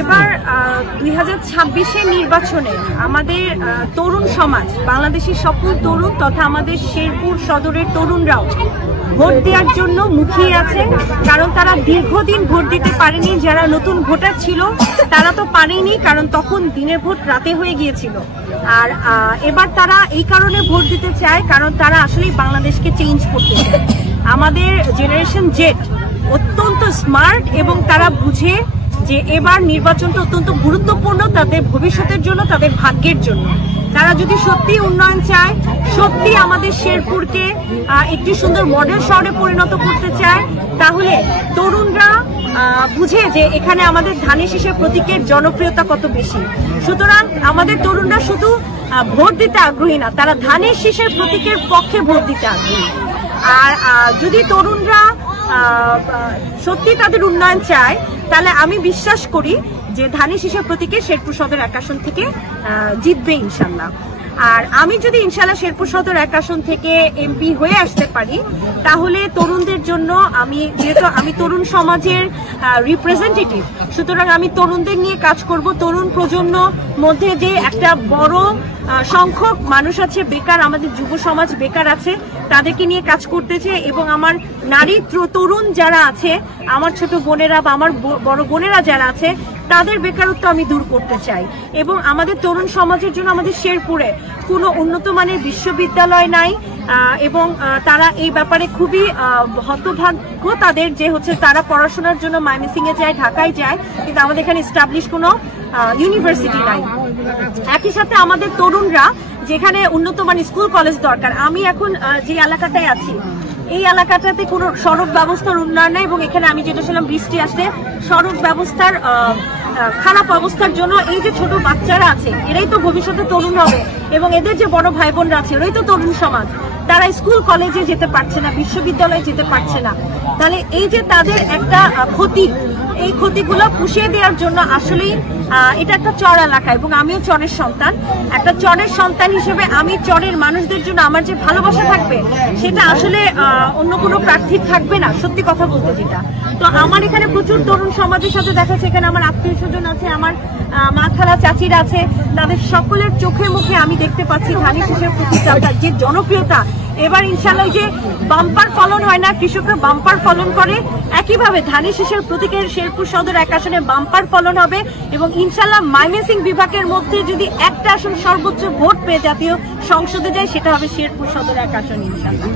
এবার 2026-এর নির্বাচনে আমাদের তরুণ সমাজ, বাংলাদেশের সকল তরুণ তথা আমাদের শেরপুর সদরের তরুণরাও ভোট দেওয়ার জন্য মুখিয়ে আছে। কারণ তারা দীর্ঘদিন ভোট দিতে পারেনি। যারা নতুন ভোটার ছিল তারা তো পারেনি, কারণ তখন দিনের ভোট রাতে হয়ে গিয়েছিল। আর এবার তারা এই কারণে ভোট দিতে চায় কারণ তারা আসলেই বাংলাদেশকে চেঞ্জ করতে চায়। আমাদের জেনারেশন জেড অত্যন্ত স্মার্ট এবং তারা বুঝে যে এবার নির্বাচনটা অত্যন্ত গুরুত্বপূর্ণ তাদের ভবিষ্যতের জন্য, তাদের ভাগ্যের জন্য। তারা যদি সত্যি উন্নয়ন চায়, সত্যি আমাদের শেরপুরকে একটি সুন্দর মডেল শহরে পরিণত করতে চায়, তাহলে তরুণরা বুঝে যে এখানে আমাদের ধানের শীষের প্রতীকের জনপ্রিয়তা কত বেশি। সুতরাং আমাদের তরুণরা শুধু ভোট দিতে আগ্রহী না, তারা ধানের শীষের প্রতীকের পক্ষে ভোট দিতে আগ্রহী। আর যদি তরুণরা সত্যি তাদের উন্নয়ন চায়, তাহলে আমি বিশ্বাস করি যে ধানের শীষের প্রতীকে শেরপুর সদর 1 আসন থেকে জিতবে ইনশাল্লাহ। আর আমি যদি ইনশাল্লাহ শেরপুর সদর 1 আসন থেকে এমপি হয়ে আসতে পারি, তাহলে তরুণদের জন্য যেহেতু আমি তরুণ সমাজের রিপ্রেজেন্টেটিভ, সুতরাং আমি তরুণদের নিয়ে কাজ করব। তরুণ প্রজন্ম মধ্যে যে একটা বড় সংখ্যক মানুষ আছে বেকার, আমাদের যুব সমাজ বেকার আছে, তাদেরকে নিয়ে কাজ করতেছে। এবং আমার নারী তরুণ যারা আছে, আমার ছোট বোনেরা বা আমার বড় বোনেরা যারা আছে, তাদের বেকারত্ব আমি দূর করতে চাই। এবং আমাদের তরুণ সমাজের জন্য আমাদের শেরপুরে কোনো উন্নত মানের বিশ্ববিদ্যালয় নাই, এবং তারা এই ব্যাপারে খুবই হতভাগ্য তাদের, যে হচ্ছে তারা পড়াশোনার জন্য ময়মনসিংহে যায়, ঢাকায় যায়, কিন্তু আমাদের এখানে এস্টাবলিশ কোনো ইউনিভার্সিটি নাই। একই সাথে আমাদের তরুণরা যেখানে উন্নত মানের স্কুল কলেজ দরকার, আমি এখন যে এলাকাটায় আছি এই এলাকাটাতে কোনো সড়ক ব্যবস্থার উন্নয়ন নেই। এবং এখানে আমি যেটা শুনলাম বৃষ্টি আসলে সড়ক ব্যবস্থার খারাপ অবস্থার জন্য এই যে ছোট বাচ্চারা আছে এরাই তো ভবিষ্যতে তরুণ হবে, এবং এদের যে বড় ভাই বোনরা আছে এরাই তো তরুণ সমাজ। তারা স্কুল কলেজে যেতে পারছে না, বিশ্ববিদ্যালয়ে যেতে পারছে না। তাহলে এই যে তাদের একটা ক্ষতি, এই ক্ষতিগুলো পুষিয়ে দেওয়ার জন্য আসলেই এটা একটা চর এলাকা, এবং আমিও চরের সন্তান। একটা চরের সন্তান হিসেবে আমি চরের মানুষদের জন্য আমার যে ভালোবাসা থাকবে সেটা আসলে অন্য কোনো প্রার্থীর থাকবে না, সত্যি কথা বলতে যেটা। তো আমার এখানে প্রচুর তরুণ সমাজের সাথে দেখা যাচ্ছে, এখানে আমার আত্মীয় স্বজন আছে, আমার মা খালা চাচিরা আছে, তাদের সকলের চোখে মুখে আমি দেখতে পাচ্ছি ধানের শীষের প্রতি যে জনপ্রিয়তা। এবার ইনশাল্লাহ যে বাম্পার ফলন হয় না, কৃষকরা বাম্পার ফলন করে, একইভাবে ধানের শীষের প্রতীকের শেরপুর সদর 1 আসনে বাম্পার ফলন হবে। এবং ইনশাল্লাহ ময়মনসিংহ বিভাগের মধ্যে যদি একটা আসন সর্বোচ্চ ভোট পেয়ে জাতীয় সংসদে যায়, সেটা হবে শেরপুর সদর 1 আসন ইনশাল্লাহ।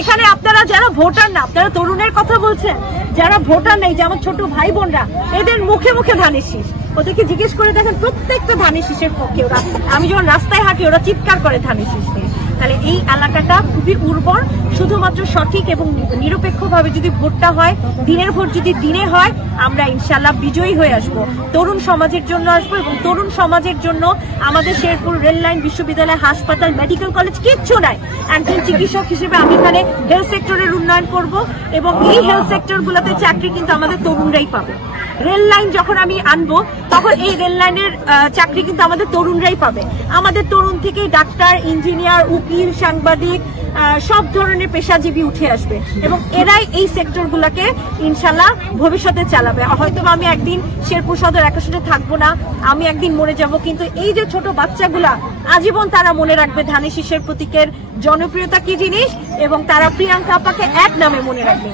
এখানে আপনারা যারা ভোটার না, আপনারা তরুণের কথা বলছেন, যারা ভোটার নেই, যে আমার ছোট ভাই বোনরা, এদের মুখে মুখে ধানের শীষ, ওদেরকে জিজ্ঞেস করে দেখেন প্রত্যেকটা ধানের শীষের পক্ষে। ওরা, আমি যখন রাস্তায় হাঁটি ওরা চিৎকার করে ধানের শীষ নিয়ে। তাহলে এই এলাকাটা খুবই উর্বর, শুধুমাত্র সঠিক এবং নিরপেক্ষভাবে যদি ভোটটা হয়, দিনের ভোট যদি দিনে হয়, আমরা ইনশাল্লাহ বিজয়ী হয়ে আসবো। তরুণ সমাজের জন্য আসবো, এবং তরুণ সমাজের জন্য আমাদের শেরপুর রেল লাইন, বিশ্ববিদ্যালয়, হাসপাতাল, মেডিকেল কলেজ কিচ্ছু নাই। একজন চিকিৎসক হিসেবে আমি এখানে হেলথ সেক্টরের উন্নয়ন করব, এবং এই হেলথ সেক্টরগুলোতে চাকরি কিন্তু আমাদের তরুণরাই পাবে। রেল লাইন যখন আমি আনবো, তখন এই রেল লাইনের চাকরি কিন্তু আমাদের তরুণরাই পাবে। আমাদের তরুণ থেকে ডাক্তার, ইঞ্জিনিয়ার, উকিল, সাংবাদিক, সব ধরনের পেশাজীবী উঠে আসবে, এবং এরাই এই সেক্টরগুলোকে ইনশাল্লাহ ভবিষ্যতে চালাবে। হয়তো আমি একদিন শেরপুর সদর 1 আসনে থাকবো না, আমি একদিন মরে যাব, কিন্তু এই যে ছোট বাচ্চাগুলা আজীবন তারা মনে রাখবে ধানের শীষের প্রতীকের জনপ্রিয়তা কি জিনিস, এবং তারা প্রিয়াঙ্কা আপাকে এক নামে মনে রাখবে।